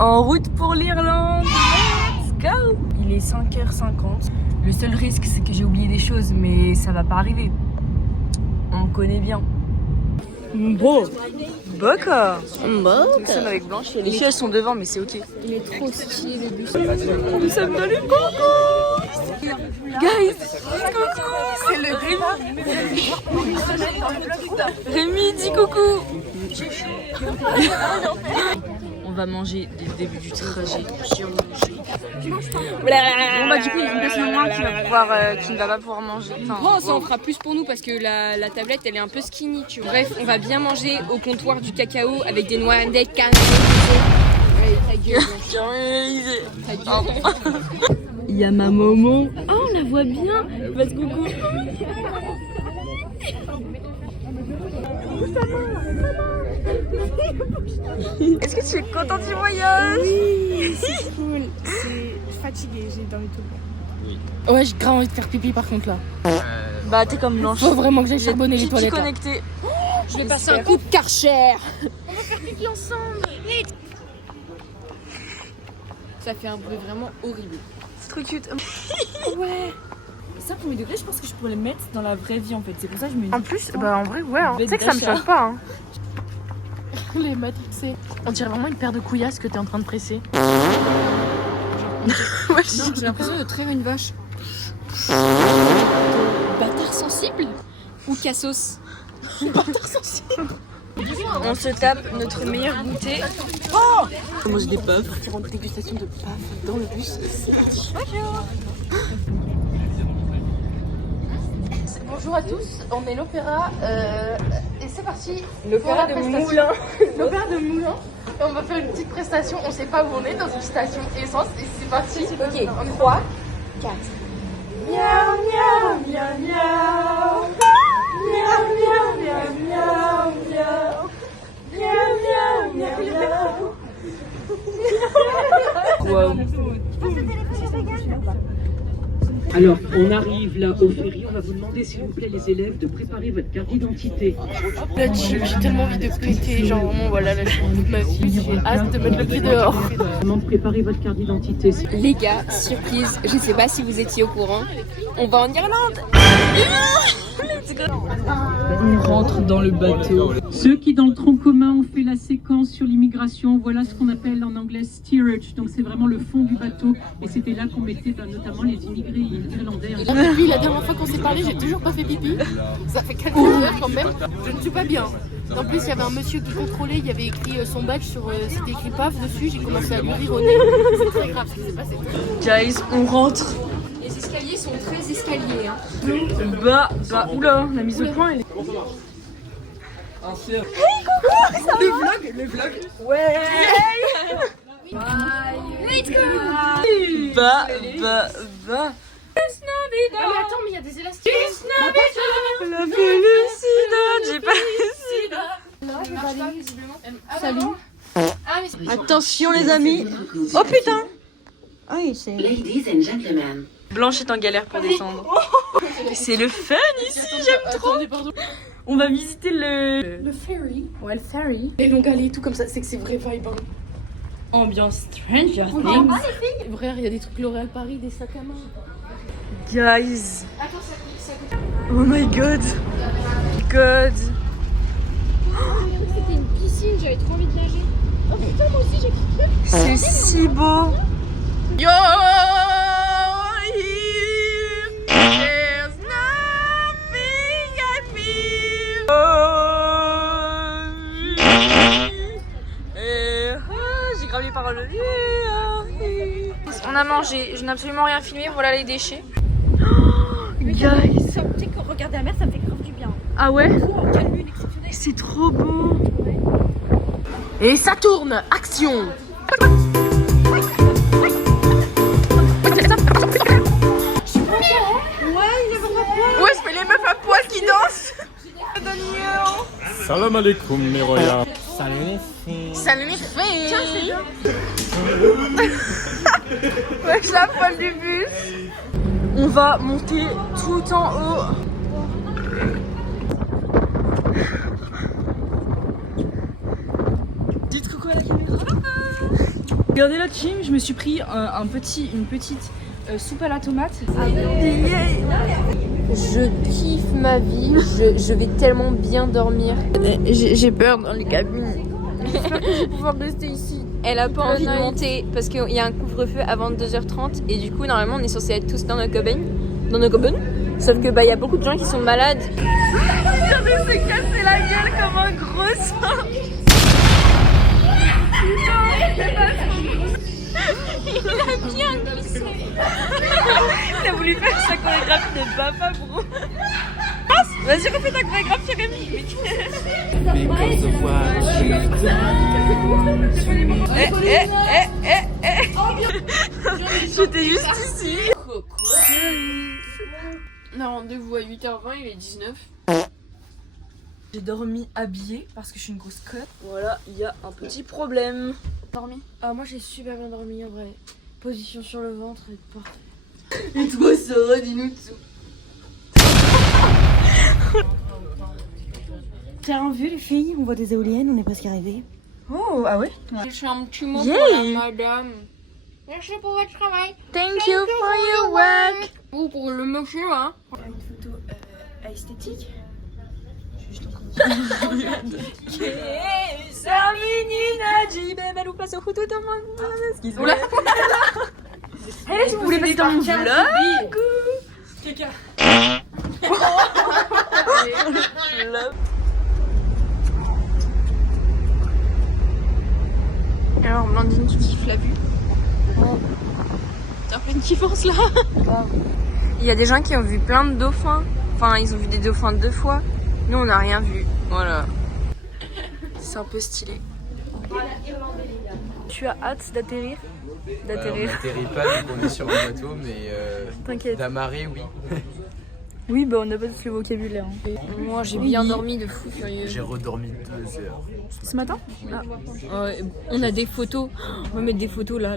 En route pour l'Irlande. Let's go. Il est 5h50. Le seul risque, c'est que j'ai oublié des choses, mais ça va pas arriver. On me connaît bien. Bon. Boca. Nous sommes avec Blanche. Les filles, elles sont devant, mais c'est ok. Il est trop stylé le bus. Nous sommes dans le coucou. Guys, coucou. C'est le Rémi. Rémi, dis coucou. On va manger dès le début du trajet. Bon bah du coup il y a une personne moins qui ne va pas pouvoir manger. Bon, ça en fera plus pour nous parce que la tablette elle est un peu skinny, tu vois. Bref, on va bien manger au comptoir du cacao avec des noix index caramélisées. Ouais, ta gueule. Il y a ma maman. Oh, on la voit bien. Vas-y coucou. Est-ce que tu es content du voyage? Oui, c'est cool. C'est fatigué, j'ai dormi tout le temps. Oui. Ouais, j'ai grave envie de faire pipi par contre là. Bah t'es comme Blanche. Faut vraiment que j'aille charbonner les toilettes. Connecté. Je vais passer un coup de Karcher. On va faire pipi ensemble. Ça fait un bruit vraiment horrible. C'est trop cute. Ouais. Ça, premier degré, je pense que je pourrais le mettre dans la vraie vie en fait. C'est pour ça que je me dis. En plus, bah en vrai, ouais. Hein. Tu Bête sais que ça me d'achat. choque pas. Hein. Les matrixés. On dirait vraiment une paire de couillasses que t'es en train de presser. Non, j'ai l'impression de traire une vache. Bâtard sensible ou cassos? Bâtard sensible. On se tape notre meilleur goûter. Oh, on mange des puffs. On fait une dégustation de puffs dans le bus. C'est parti. Bonjour à tous, on est l'opéra et c'est parti. L'opéra de Moulin. L'opéra de Moulin. Et on va faire une petite prestation, on sait pas où on est, dans une station essence et c'est parti. Ok, 3, 4. Miaou, miaou, miaou, miaou. Miaou, miaou, miaou, miaou, miaou. Miaou, miaou, miaou, miaou. Wow. Alors, on arrive là au ferry, on va vous demander s'il vous plaît les élèves de préparer votre carte d'identité. Là, j'ai tellement envie de péter, genre vraiment, voilà, là, je suis toute ma vie, j'ai hâte de mettre le pied dehors. Vraiment de préparer votre carte d'identité. Les gars, surprise, je sais pas si vous étiez au courant, on va en Irlande. On rentre dans le bateau. Ceux qui dans le tronc commun ont fait la séquence sur l'immigration, voilà ce qu'on appelle en anglais steerage, donc c'est vraiment le fond du bateau et c'était là qu'on mettait notamment les immigrés irlandais. Depuis la dernière fois qu'on s'est parlé, j'ai toujours pas fait pipi. Ça fait 4 heures quand même. Je ne suis pas bien. En plus, il y avait un monsieur qui contrôlait, il y avait écrit son badge sur. C'était écrit PAF dessus, j'ai commencé à lui rire au nez. C'est très grave ce qui s'est passé. Guys, on rentre. Les escaliers sont très escaliers. Hein. Oula, la mise au point elle est. Le vlog. Ouais. Let's go. Bah. Ah, mais attends, mais il y a des élastiques. La felicidad, j'ai pas Salut. Attention les amis. Oh putain. Ah oui, c'est. Ladies and gentlemen. Blanche est en galère pour descendre. C'est le fun ici, j'aime trop. Attendez, pardon. On va visiter le. Le ferry. Ouais, le ferry. Les longues allées et tout comme ça, c'est que c'est vrai vibe. Hein. Ambiance Stranger Things. Frère, il y a des trucs L'Oréal Paris, des sacs à main. Guys. Attends, ça coûte. Oh my god. God. C'était une piscine, j'avais trop envie de nager. Oh putain, moi aussi j'ai kiffé. C'est si beau. Yo, here, there's nothing I feel. J'ai grave les paroles. On a mangé, je n'ai absolument rien filmé, voilà les déchets. Guys. Regarder la mer, ça me fait grave du bien. Ah ouais? C'est trop beau. Et ça tourne, action. Ouais, je fais les meufs à poil qui dansent. Salam alaikum, mes royaux. Salut les filles. Tiens, c'est bien. Ouais, je la folle du bus. On va monter tout en haut. Dites coucou à la caméra. Regardez la team, je me suis pris une petite soupe à la tomate. Je kiffe ma vie, je vais tellement bien dormir. J'ai peur dans les cabines. J'espère que je vais pouvoir rester ici. Elle a pas envie de monter parce qu'il y a un couvre-feu à 22h30 et du coup normalement on est censé être tous dans nos cabanes. Sauf que il y a beaucoup de gens qui sont malades. Regardez, c'est cassé la gueule comme un gros sang. Il a bien glissé. Il a voulu faire sa chorégraphie de papa, bro. Vas-y, refais ta chorégraphie, Rémi. J'étais juste ici. On a rendez-vous à 8h20, il est 19. J'ai dormi habillée parce que je suis une grosse conne. Voilà, il y a un petit problème. Dormi? Ah, moi j'ai super bien dormi en vrai. Position sur le ventre et parfait. Et toi, Sarah, dis-nous tout. T'as un vu les filles, on voit des éoliennes, on est presque arrivés. Oh, ah ouais? Je fais un petit mot Yeah. pour la madame. Merci pour votre travail. Thank you for your work. Ou pour le monsieur, hein. Une photo esthétique. Oula. Hey, tu voulais passer dans mon vlog? Alors Blandine qui kiffe la vue. T'es en pleine kiffance là. Il y a des gens qui ont vu plein de dauphins. Enfin ils ont vu des dauphins 2 fois. Nous on n'a rien vu. Voilà. C'est un peu stylé. Tu as hâte d'atterrir? On n'atterrit pas vu qu'on est sur un bateau, mais T'inquiète. d'amarrer, oui. Oui, bah on n'a pas tous le vocabulaire. Moi j'ai bien dormi de fou furieux. J'ai redormi 2 heures. Ce matin? Ouais, on a des photos. On va mettre des photos là.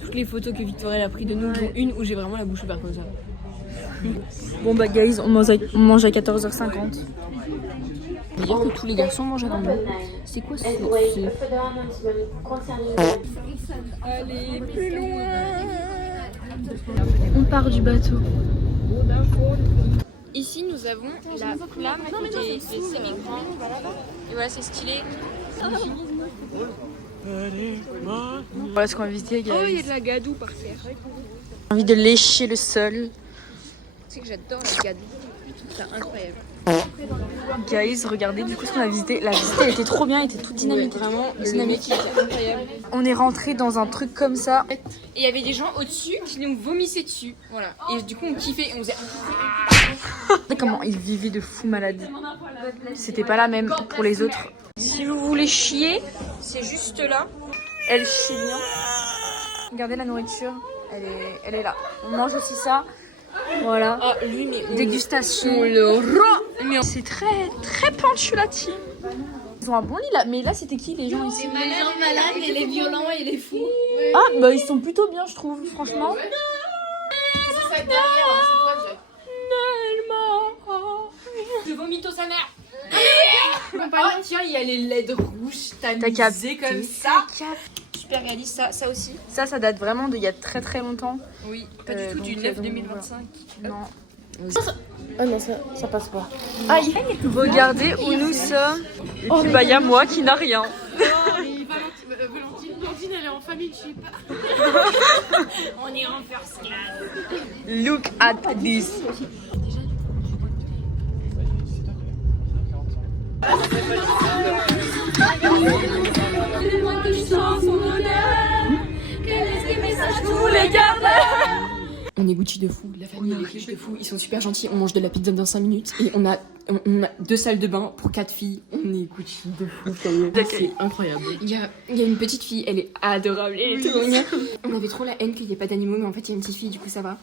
Toutes les photos que Victoria a pris de nous, dont une où j'ai vraiment la bouche ouverte comme ça. Bon bah guys, on mange à 14h50. On veut dire que tous les garçons mangent avant nous. C'est quoi ce Allez, plus loin. On part du bateau. Ici nous avons la flamme des émigrants. Et voilà, c'est stylé. Voilà ce qu'on va visiter, guys. Oh, il y a de la gadoue par terre. J'ai envie de lécher le sol. Tu sais que j'adore la gadoue. C'est incroyable. Guys, regardez du coup ce qu'on a visité. La visite elle était trop bien, elle était toute dynamique. Vraiment dynamique, incroyable. On est rentré dans un truc comme ça. Et il y avait des gens au-dessus qui nous vomissaient dessus. Voilà. Et du coup on kiffait et on faisait. Regardez comment ils vivaient de fou malade. C'était pas la même pour les autres. Si vous voulez chier, c'est juste là. Elle chie bien. Regardez la nourriture, elle est là. On mange aussi ça. Voilà. Ah lui mais Dégustation. le C'est très très pentu la team. Ils ont un bon lit là. Mais là c'était qui les gens ici? Les gens malades et les violents et les fous. Ah bah ils sont plutôt bien je trouve franchement. C'est ça derrière, c'est toi, Je vomito sa mère. Oh tiens, il y a les LED rouges T'as tamisés comme ça. Super réaliste ça aussi. Ça date vraiment d'il y a très très longtemps. Oui, pas du tout du 9 donc, 2025. Non. Ah non, ça passe pas. Aïe. Regardez où nous sommes. Et puis bah il y a moi qui n'a rien. Valentine, elle est en famille, je sais pas. On est en first class. Look at this. On est Gucci de fou, la famille est Gucci de fou, ils sont super gentils, on mange de la pizza dans 5 minutes et on a 2 salles de bain pour 4 filles. On est Gucci de fou, c'est incroyable. Il y a une petite fille, elle est adorable, elle est trop mignonne. On avait trop la haine qu'il n'y ait pas d'animaux, mais en fait il y a une petite fille, du coup ça va.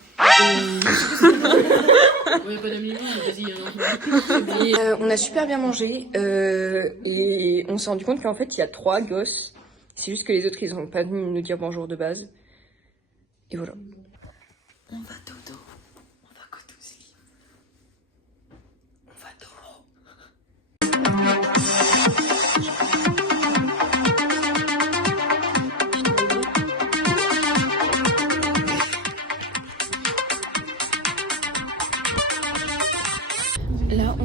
On a super bien mangé et on s'est rendu compte qu'en fait il y a 3 gosses. C'est juste que les autres ils ont pas venu nous dire bonjour de base. Et voilà. On va dodo. On va cotouser. On va dodo.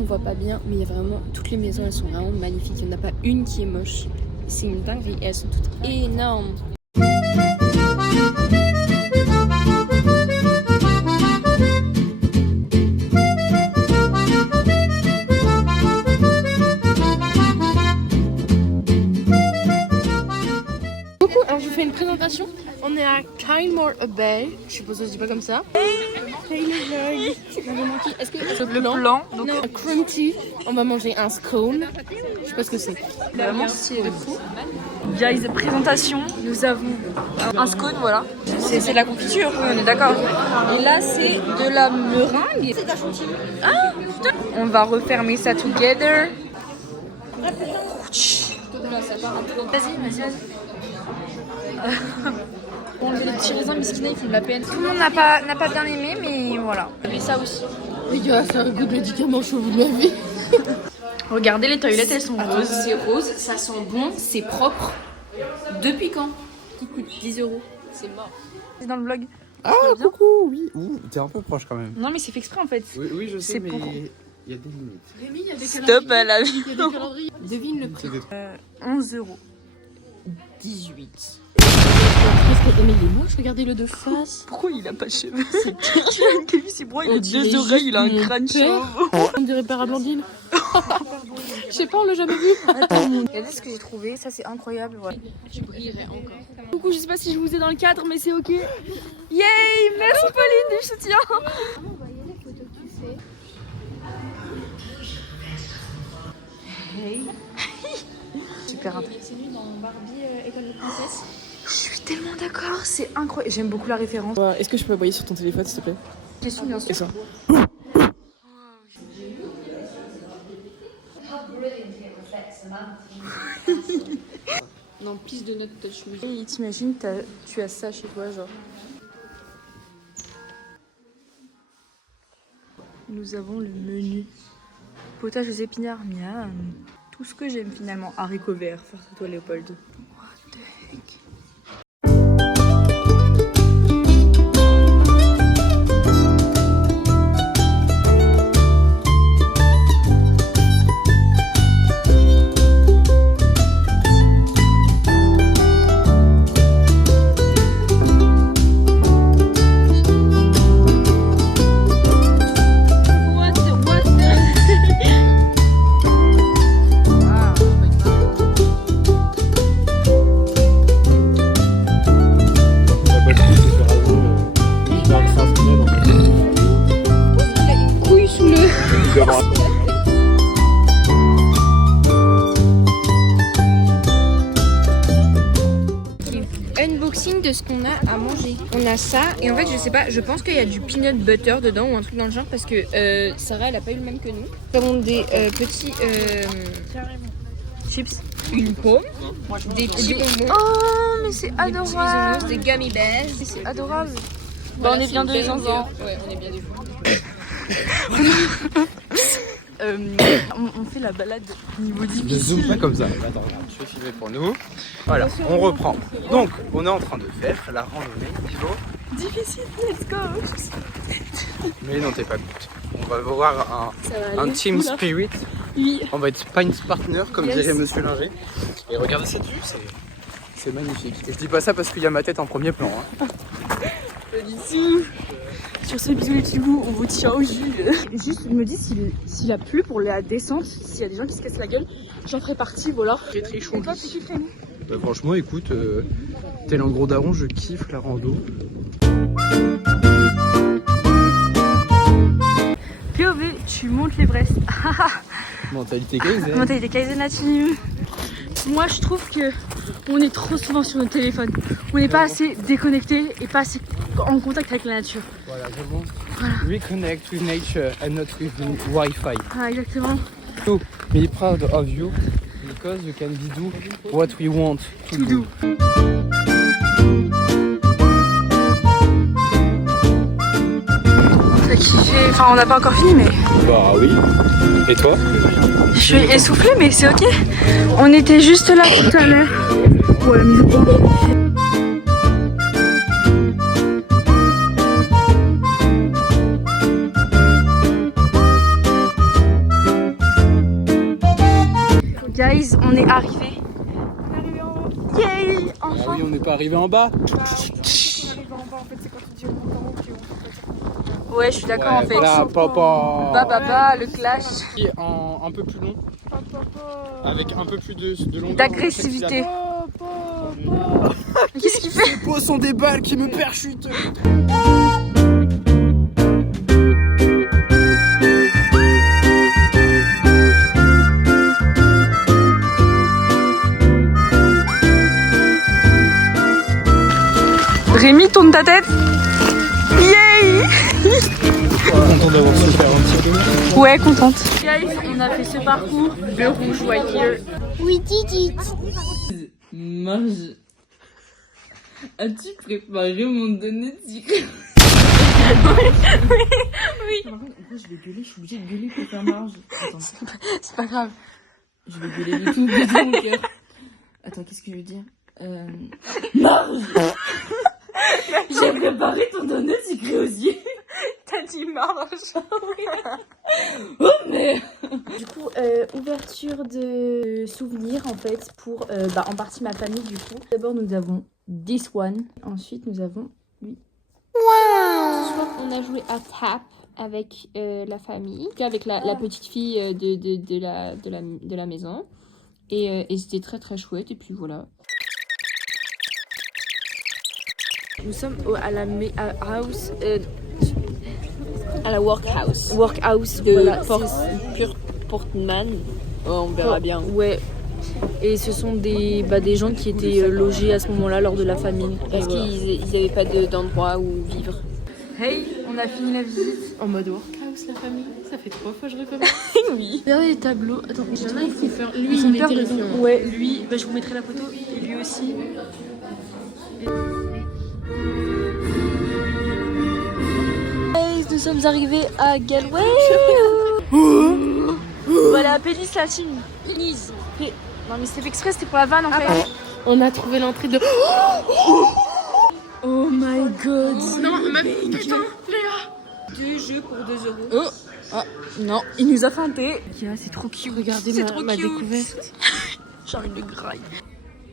voit pas bien, mais il y a vraiment toutes les maisons, elles sont vraiment magnifiques. Il n'y en a pas une qui est moche. C'est une dinguerie et elles sont toutes énormes. Alors je vous fais une présentation. On est à Kylemore Bay. Je suppose que ça se dit pas comme ça. Est-ce que Le plan, donc un cream tea. On va manger un scone. Je sais pas ce que c'est. vraiment stylé de fou. Guys, présentation, nous avons un scone, voilà. C'est de la confiture, oui, on est d'accord. Et là, c'est de la meringue. C'est de la chantilly. Ah, putain. On va refermer ça together. Vas-y. Bon, les petits raisins bisquinés, ils font de la peine. Tout le monde n'a pas bien aimé, mais voilà. Et ça aussi. Les gars, c'est un goût de médicament cheveux de la vie. Regardez, les toilettes, elles sont roses. C'est rose, ça sent bon, c'est propre. Depuis quand? Qui coûte 10 €. C'est mort. C'est dans le vlog. Ah, coucou, oui. Ouh, t'es un peu proche quand même. Non, mais c'est fait exprès en fait. Oui, je sais, C'est mais pour- il y a des limites. Rémi, il y a des Stop à la vie. Il y a des calendriers. Devine le prix. 11 €. 18. Mais il est moche, regardez-le de face. Pourquoi il a pas de cheveux? T'as vu ses bras, il a dirait deux oreilles, il a un juste crâne mon père. chauve. On dirait Père Blandine. Je sais pas, on l'a jamais vu. Regardez ce que j'ai trouvé, ça c'est incroyable. Ouais. Je brillerais encore. Coucou, je sais pas si je vous ai dans le cadre, mais c'est ok. Yay! Merci Pauline du soutien! Hey. Super intéressant. Je suis tellement d'accord, c'est incroyable. J'aime beaucoup la référence. Est-ce que je peux aboyer sur ton téléphone, s'il te plaît? Question bien sûr. Et ça? Non, piste de notre touch music. Et t'imagines, tu as ça chez toi, genre. Nous avons le menu. Potage aux épinards, miam. Tout ce que j'aime finalement. Haricots verts, force à toi Léopold. What the heck? Unboxing de ce qu'on a à manger. On a ça et en fait je sais pas, je pense qu'il y a du peanut butter dedans ou un truc dans le genre parce que Sarah elle a pas eu le même que nous. Nous avons des petits Chips. une pomme, des petits bonbons, Oh, mais c'est des petits adorable. bisounours, des gummy bears. C'est adorable. Voilà, on est bien une deux belle zinzins. odeur. Ouais, on est bien deux. On fait la balade niveau Ne 10. zoome pas comme ça. Attends, je vais filmer pour nous. Voilà, on reprend. Donc, on est en train de faire la randonnée niveau. Difficile, let's go. Mais non, t'es pas good. On va voir un team spirit. Oui. On va être Pines Partner, comme Yes. dirait Monsieur Linger. Et regardez cette vue, c'est magnifique. Et je dis pas ça parce qu'il y a ma tête en premier plan. Hein. Bisous. Sur ce, bisous les petits loups, on vous tient au jus. Juste, je me dis, s'il a plu pour la descente, s'il y a des gens qui se cassent la gueule, j'en ferai partie, voilà. Très très chaud. Et toi, tu kiffes Rémi? Bah, franchement, écoute, tel un gros daron, je kiffe la rando. POV, tu montes l'Everest. Mentalité Kaizen. Mentalité Kaizen la team. Moi, je trouve que on est trop souvent sur notre téléphone. On n'est pas assez déconnecté et pas assez en contact avec la nature. Voilà, vraiment. Reconnect with nature and not with Wi-Fi. Ah, exactement. So, be proud of you because you can do what we want to do. T'as kiffé. Enfin, on n'a pas encore fini, mais Bah oui. Et toi? je suis essoufflée, mais c'est ok. On était juste là tout à l'heure. Ouais, la mise au point. Guys, on est arrivé. Yay, Ah enfin. oui, on n'est pas arrivé en bas. Ouais, je suis d'accord en fait. Là, papa. Bah, le clash. Un peu plus long. Avec un peu plus de longueur. D'agressivité. Qu'est-ce qu'il fait? Les pots sont des balles qui me perchutent. Rémi, tourne ta tête. Yay! Content d'avoir su faire un petit peu. Ouais, contente. Guys, on a fait ce parcours de rouge right here. Oui, Didi. Marge, as-tu préparé mon donut sucré? Oui. Par contre, après, je vais gueuler, je suis obligée de gueuler pour faire Marge. Attends, C'est pas grave. je vais gueuler du tout, de mon cœur. Attends, qu'est-ce que je veux dire? Marge! J'ai préparé ton donut sucré aux yeux. T'as dit marge. Oh merde! Du coup, ouverture de souvenirs en fait pour en partie ma famille du coup. D'abord nous avons this one, ensuite nous avons lui. Ce soir on a joué à Tap avec la famille, avec la petite fille de la maison et c'était très très chouette et puis voilà. Nous sommes à la house. À la workhouse. Workhouse de Voilà, Portman. Oh, on verra bien. Ouais. Et ce sont des gens qui étaient logés à ce moment-là lors de la famine. Parce qu'ils n'avaient pas d'endroit où vivre. Hey, on a fini la visite. En mode workhouse, la famille. Ça fait 3 fois que je recommence. Oui. Regardez les tableaux. Attends, il y en a, il faut faire. Lui, Ils il ont est peur de terrifiant. Ouais, lui, je vous mettrai la photo. Et lui aussi. Nous sommes arrivés à Galway. Voilà, Pénis la team. Pénis. Non mais c'était fait exprès, c'était pour la vanne en fait. On a trouvé l'entrée de. Oh my god. Non, mais putain, Léa. 2 jeux pour 2 €. Oh. Ah, non, il nous a feinté. C'est trop cute. Regardez ma découverte. J'ai envie de graille.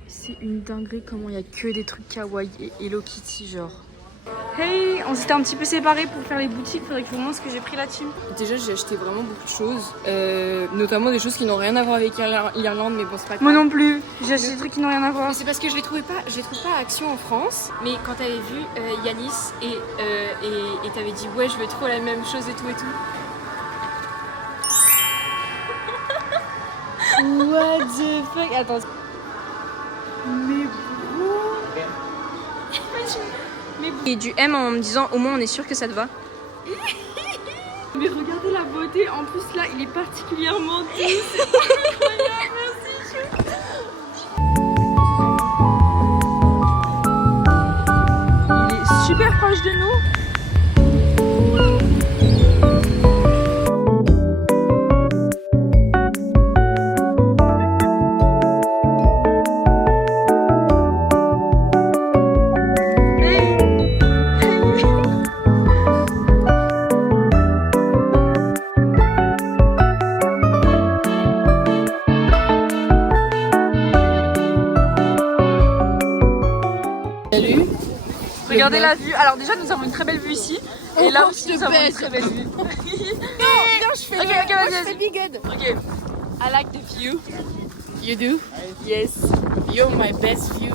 C'est une dinguerie comment il y a que des trucs kawaii et Hello Kitty genre. Hey, on s'était un petit peu séparés pour faire les boutiques. Faudrait que je vous montre ce que j'ai pris la team. Déjà, j'ai acheté vraiment beaucoup de choses, notamment des choses qui n'ont rien à voir avec l'Irlande, mais bon, c'est pas grave. Moi non plus. J'ai acheté des trucs qui n'ont rien à voir. Mais c'est parce que je les trouve pas à Action en France. Mais quand t'avais vu Yanis et t'avais dit ouais, je veux trop la même chose et tout et tout. What the fuck? Attends. Et du M en me disant au moins on est sûr que ça te va. Mais regardez la beauté. En plus là, il est particulièrement doux. Il est super proche de nous. Regardez la vue. Alors déjà nous avons une très belle vue ici. Et là aussi nous avons une très belle vue. Non, je fais Ok, vas-y. be good. Ok. I like the view. You do? Yes. You're my best view.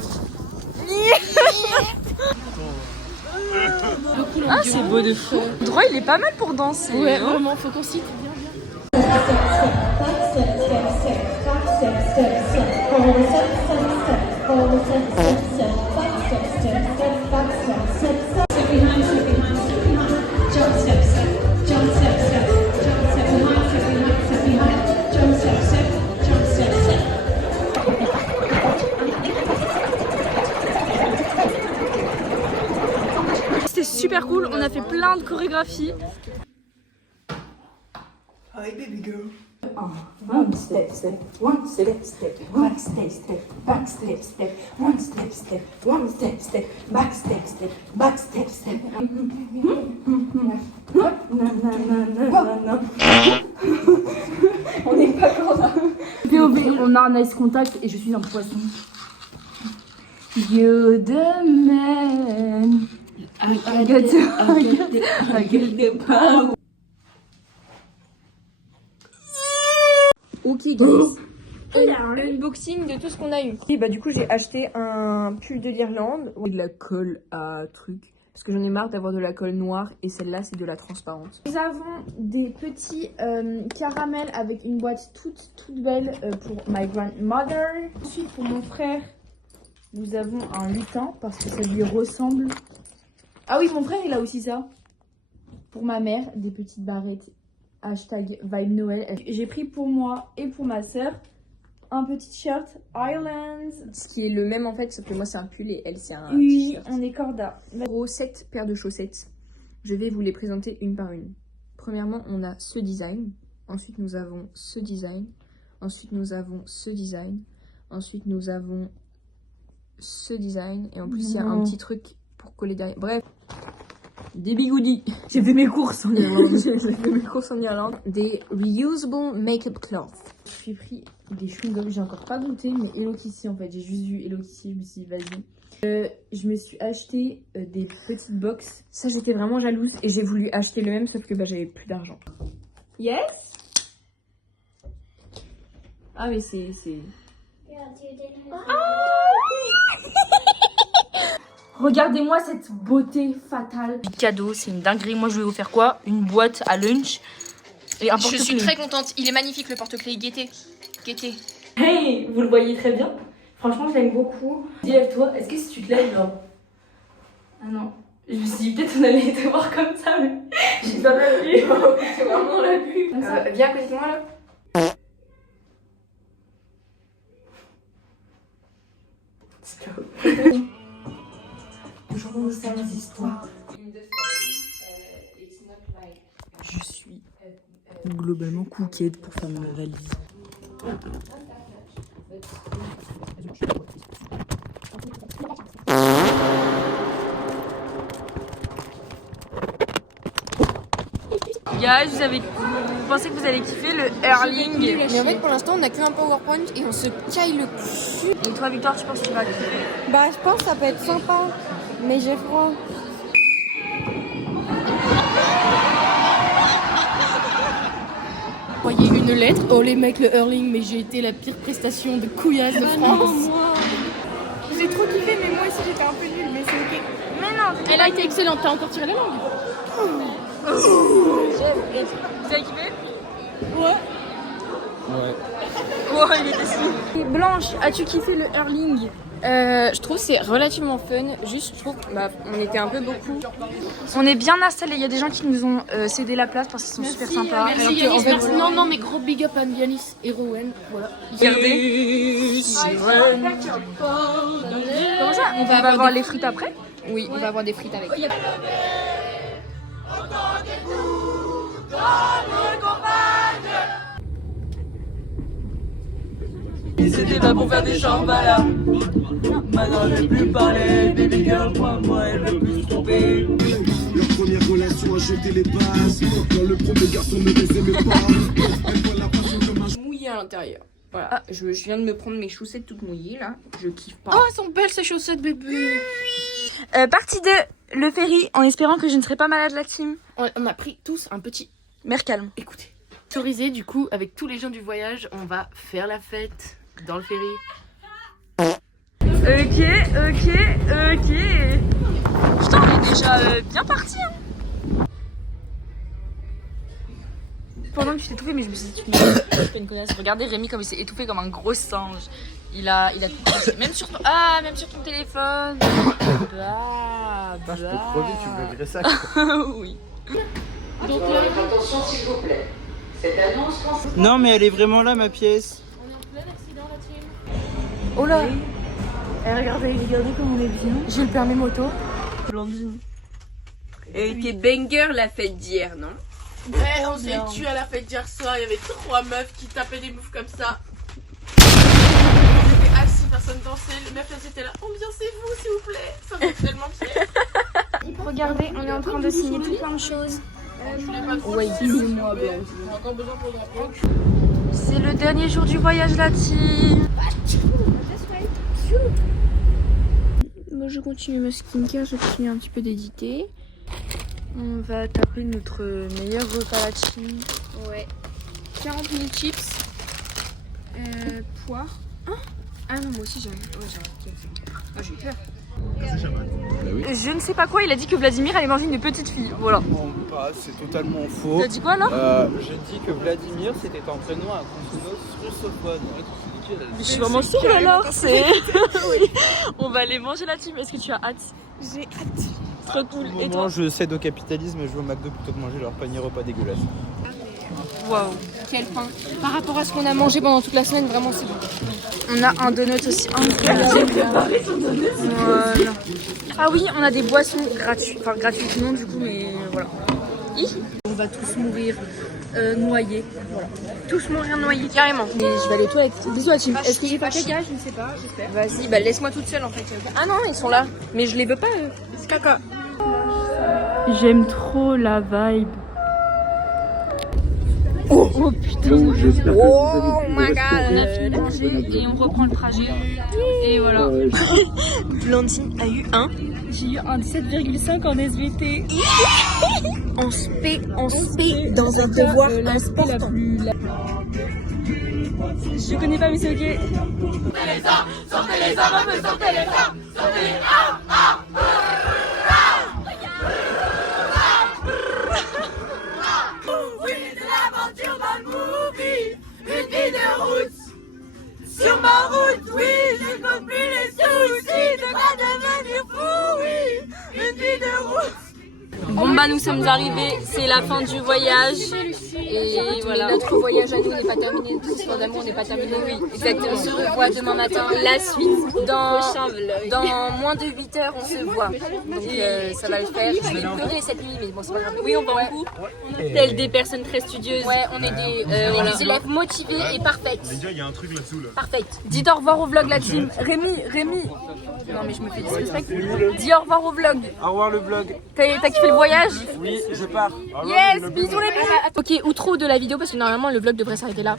Ah c'est beau de fou. Le droit il est pas mal pour danser. Ouais, non vraiment, faut qu'on cite. Viens. C'était super cool. On a fait plein de chorégraphies. Hi baby girl. One step, step, one step, step, back step, step, back step, step, one step, step, one step, step, back step, step, back step, step. On n'est pas encore là. mauvais, on a un ice contact et je suis un poisson. You're the man. I got the power. Ok guys. Alors l'unboxing de tout ce qu'on a eu. Et bah du coup j'ai acheté un pull de l'Irlande. De la colle à truc. Parce que j'en ai marre d'avoir de la colle noire et celle-là c'est de la transparente. Nous avons des petits caramels avec une boîte toute belle pour my grandmother. Ensuite pour mon frère, nous avons un lutin parce que ça lui ressemble. Ah oui, mon frère il a aussi ça. Pour ma mère, des petites barrettes. Hashtag Vibe Noël. J'ai pris pour moi et pour ma soeur un petit shirt Islands. Ce qui est le même en fait, sauf que moi c'est un pull et elle c'est un Oui, t-shirt. on est corda. Gros 7 paires de chaussettes. Je vais vous les présenter une par une. Premièrement, on a ce design. Ensuite, nous avons ce design. Ensuite, nous avons ce design. Ensuite, nous avons ce design. Et en plus, il y a un petit truc pour coller derrière. Bref. Des bigoudis. J'ai fait mes courses en Irlande. J'ai fait mes courses en Irlande. Des reusable makeup cloths. Je suis pris des chewing-gums. J'ai encore pas goûté, mais Hello Kitty en fait. J'ai juste vu Hello Kitty. Je me suis dit, vas-y. Je me suis acheté des petites box. Ça, j'étais vraiment jalouse. Et j'ai voulu acheter le même, sauf que bah, j'avais plus d'argent. Yes. Ah, mais c'est. Regardez-moi cette beauté fatale. Cadeau, c'est une dinguerie. Moi, je vais vous faire quoi? Une boîte à lunch et un porte-clés. Je suis très contente. Il est magnifique le porte-clés. Gaieté. Gaieté. Hey, vous le voyez très bien. Franchement, je l'aime beaucoup. Dis, lève-toi. Est-ce que si tu te lèves, genre. Ah non. Je me suis dit, peut-être on allait te voir comme ça, mais j'ai pas la vue. C'est vraiment la vue. Viens à côté de moi là. Je suis globalement cooked pour faire ma valise. Guys, vous pensez que vous allez kiffer le Hurling? Mais en fait, pour l'instant, on a qu'un PowerPoint et on se caille le cul. Et toi, Victoire, tu penses que tu vas kiffer? Bah, je pense que ça peut être sympa, mais j'ai froid. Envoyé une lettre. Oh les mecs, le hurling, mais j'ai été la pire prestation de couillasse de France. J'ai trop kiffé, mais moi aussi j'étais un peu nulle, mais c'est ok. Mais non, elle a été excellente. T'as encore tiré la langue? Vous avez kiffé? Ouais. Oh, il était si. Blanche, as-tu kiffé le hurling? Je trouve c'est relativement fun. Juste, je trouve on était un peu beaucoup. On est bien installés. Il y a des gens qui nous ont cédé la place parce qu'ils sont super sympas. Merci Yanis, merci. Non, mais gros big up à Yanis et Rowan. Voilà. Regardez. Comment ça? On va avoir les frites après? Oui, on va avoir des frites avec. C'était pas pour faire des chambala. Maintenant je vais plus parler. Baby girl, crois-moi, elle veut plus se tromper. La première relation a jeté les bases. Quand le premier garçon ne les aimait pas. Elle voit la passion de ma Mouillé à l'intérieur. Voilà. Ah, je viens de me prendre mes chaussettes toutes mouillées là. Je kiffe pas. Oh, elles sont belles ces chaussettes, bébé. Partie 2, le ferry, en espérant que je ne serai pas malade la team. On a pris tous un petit. Mère calme. Écoutez. Autorisé, du coup, avec tous les gens du voyage, on va faire la fête dans le ferry. Ok. Putain, on est déjà bien parti. Hein. Pendant que tu t'es étouffé, mais je me suis dit, tu es une connasse. Regardez Rémi comme il s'est étouffé comme un gros singe. Il a tout craché. Même sur ton téléphone. Je peux crever, tu veux griller ça? Oui. Donc là, Attention s'il vous plaît. Cette annonce concerne... Non, mais elle est vraiment là, ma pièce. on est en plein accident, la team. Oh là. Regardez comme on est bien. J'ai le permis moto. Blandine. Et t'es banger la fête d'hier, non? On s'est tué à la fête d'hier soir. Il y avait 3 meufs qui tapaient des moves comme ça. J'étais assis, personne dansait. Les meufs elles étaient là. Ambiancez-vous s'il vous plaît. Ça me fait tellement fier. Regardez, on est en train de signer tout plein de choses. Je voulais pas trop. Ouais, On a encore besoin pour le C'est le dernier jour du voyage, la team. Moi, je continue ma skincare, je continue un petit peu d'éditer. On va taper notre meilleur repas, la team. Ouais. 40 000 chips. Poire. Ah non, moi aussi j'ai un. J'ai eu peur. Je ne sais pas quoi, il a dit que Vladimir allait manger une petite fille. Voilà. C'est totalement faux. T'as dit quoi là? J'ai dit que Vladimir c'était un prénom à consonance russophone. Mais je suis vraiment sûre alors, c'est. Oui. On va aller manger la team. Est-ce que tu as hâte? J'ai hâte. Trop cool. Au Et moment, toi? je cède au capitalisme et je vais au McDo plutôt que manger leur panier repas dégueulasse. Waouh, quel pain. Par rapport à ce qu'on a mangé pendant toute la semaine, vraiment c'est bon. On a un donut aussi incroyable. Voilà. Ah oui, on a des boissons gratuites. Enfin gratuites non du coup, mais voilà. On va tous mourir noyés. Voilà. Tous mourir noyés carrément. Et je vais aller aux toilettes. Bisous à team. Est-ce que j'ai pas caca? Je ne sais pas, j'espère. Vas-y, bah laisse-moi toute seule en fait. Ah non, ils sont là. Mais je les veux pas eux. C'est caca. J'aime trop la vibe. Oh putain. Oh my god. On a fini de manger et on reprend le trajet. Et voilà. Blandine a eu un. J'ai eu un 17,5 en SVT. En spé dans un devoir important. Je connais pas mais c'est ok. Sortez les armes, sortez les armes, sortez les armes, sortez les armes. Sur ma route, oui, je compte plus les soucis, de pas devenir fou, oui, une vie de route. Bon bah nous sommes arrivés, c'est la fin du voyage. Et voilà. Notre voyage à nous n'est pas terminé, notre histoire d'amour n'est pas terminée. Oui, exactement. On se revoit demain matin. La suite, dans moins de 8 heures, on se voit. Donc ça va le faire. Je vais pleurer cette nuit, mais bon, c'est pas grave. Oui, on va en couple. Telles des personnes très studieuses. Ouais, on est des élèves motivés et parfaites. Déjà, il y a un truc là-dessous là. Parfait. Dites au revoir au vlog, la team. Rémi. Non, mais je me fais disrespect. Dis au revoir au vlog. Au revoir le vlog. T'as kiffé le voyage? Oui, je pars. Yes, bisous les bisous. Ok, outro de la vidéo parce que normalement le vlog devrait s'arrêter là.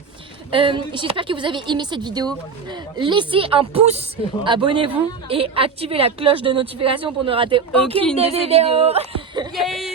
J'espère que vous avez aimé cette vidéo. Laissez un pouce, abonnez-vous et activez la cloche de notification pour ne rater aucune de ces vidéos. Yeah.